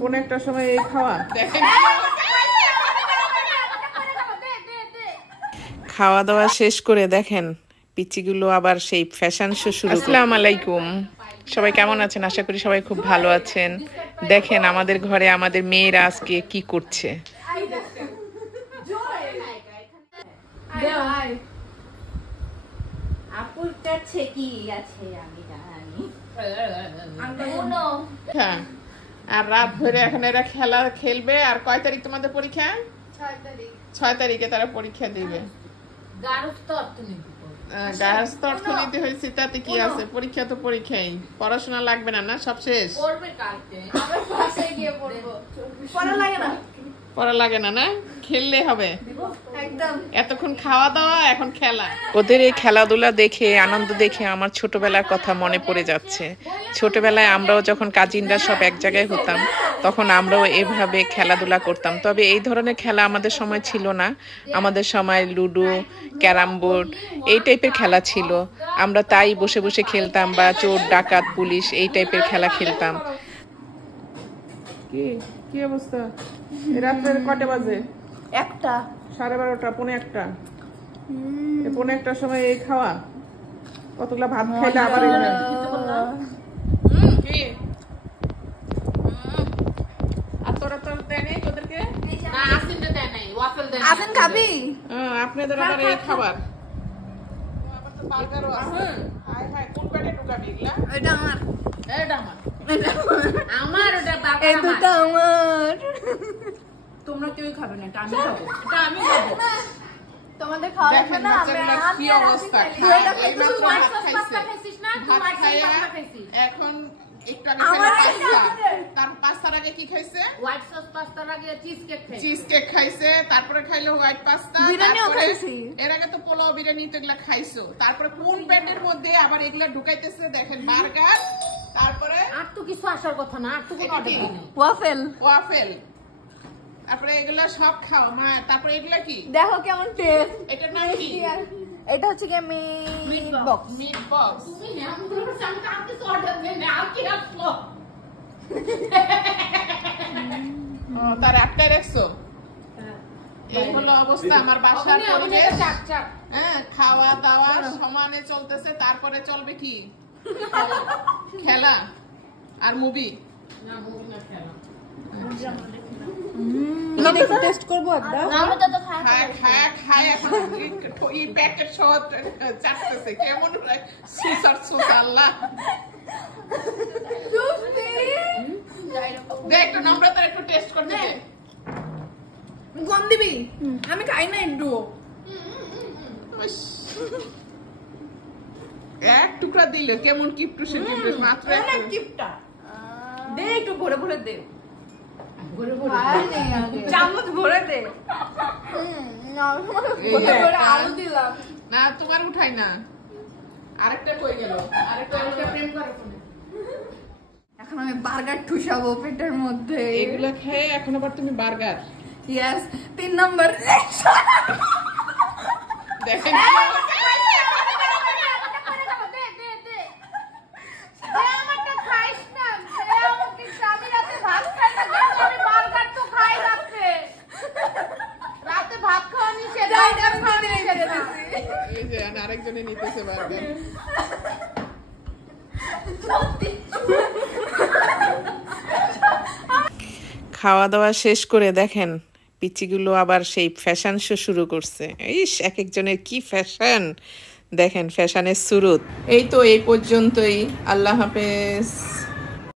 পৌনে একটার সময় এই খাওয়া। খাওয়া দাওয়া শেষ করে দেখেন পিচিগুলো আবার সেই ফ্যাশন শো শুরু। আসসালামু আলাইকুম, সবাই কেমন আছেন? আশা করি সবাই খুব ভালো আছেন। দেখেন আমাদের ঘরে আমাদের মেয়েরা আজকে কি করছে। হ্যাঁ, আর রাত ধরে এখন এরা খেলা খেলবে। আর কয় তারিখ তোমাদের পরীক্ষা? 6 তারিখে তারা পরীক্ষা দিবে। গার্হস্থ্য অর্থনীতি হয়েছে, তাতে কি আছে? পরীক্ষা তো পরীক্ষাই, পড়াশোনা লাগবে না? না, সব শেষ। পড়া লাগে না, না খেললে হবে। এতক্ষণ খাওয়া দাওয়া, এখন খেলা। ওদের এই খেলাধুলা দেখে, আনন্দ দেখে আমার ছোটবেলার কথা মনে পড়ে যাচ্ছে। ছোটবেলায় আমরাও যখন কাজিনরা সব এক জায়গায় হতাম, তখন আমরাও এভাবে খেলাধুলা করতাম। তবে এই ধরনের খেলা আমাদের সময় ছিল না। আমাদের সময় লুডো, ক্যারাম বোর্ড এই টাইপের খেলা ছিল। আমরা তাই বসে বসে খেলতাম, বা চোর ডাকাত পুলিশ এই টাইপের খেলা খেলতাম। কি অবস্থা? রাত্রে কটা বাজে? 1টা, 12:30, পৌনে 1টা। পৌনে 1টার সময় এই খাওয়া। কতগুলা ভাত খাইলে আবার আপনাদের আবার এই খাবার। কোন পেটে ঢুকাবি এগুলা? এটা আমার, এটা আমার, আমার ওটা বাবা, এই দুটো আমার। তোমরা কেউ খাবে না, এটা আমি খাবো। এটা আমি খাবো। তোমাদের খাওয়া হবে না। কি অবস্থা! এখন একটু আগে তার পাস্তার আগে কি খাইছে? হোয়াইট সস পাস্তার আগে চিজ কেক খাইছে। চিজ কেক খাইছে, তারপরে খাইলো হোয়াইট পাস্তা, বিরিয়ানিও খাইছি। এর আগে তো পোলাও বিরিয়ানি তো এগুলা খাইছো। তারপরে কোন পেটের মধ্যে আবার এগুলা ঢুকাইতেছে দেখেন, বার্গার। তারপরে আর তো কিছু আসার কথা না, আর তো কোনো অর্ডার নেই। ওয়াফেল। তারপরে এগুলা সব খাও মা। তারপরে এগুলা কি দেখো কেমন টেস্ট। এটার নাম কি? এটা হচ্ছে কি মিট বক্স। Meat box. তুমি আমগুলোর সঙ্গে আর কিছু অর্ডার নেই না, আর কি রাখছো? তার আটটায় রাখছো। এই হলো অবস্থা আমার বাসার পরিবেশ। হ্যাঁ, খাওয়া দাওয়া সমানে চলতেছে। তারপরে চলবে কি? খেলা আর মুভি। না, মুভি না, খেলা। টেস্ট করবো একবার। খায় এখন এই প্যাকেট সহ চাটতেছে। কেমন আল্লাহ দেখ, একটু নম্রতার একটু টেস্ট করতে দে। কম দিবি? আমি খাই না একটু। এক টুকরা দিলে কেমন কিপটুসে মাত্র কিপটা দে, একটু ভরে ভরে দে। চামচ ভরে দে। আলু দিলাম না, তোমার উঠাই না। আরেকটা কই গেল? আরেকটা প্রেম করে। এখন আমি বার্গার ঠুসাবো পেটের মধ্যে। এগুলো খেয়ে এখন আবার তুমি বার্গার। Yes, 3 number. দেখেন আরেকজনে নিতেছে বার্গার। খাওয়া দাওয়া শেষ করে দেখেন পিচিগুলো আবার সেই ফ্যাশন শো শুরু করছে। ইস, এক একজনের কি ফ্যাশন দেখেন, ফ্যাশনের সুরত। এই তো এই পর্যন্তই। আল্লাহ হাফেজ।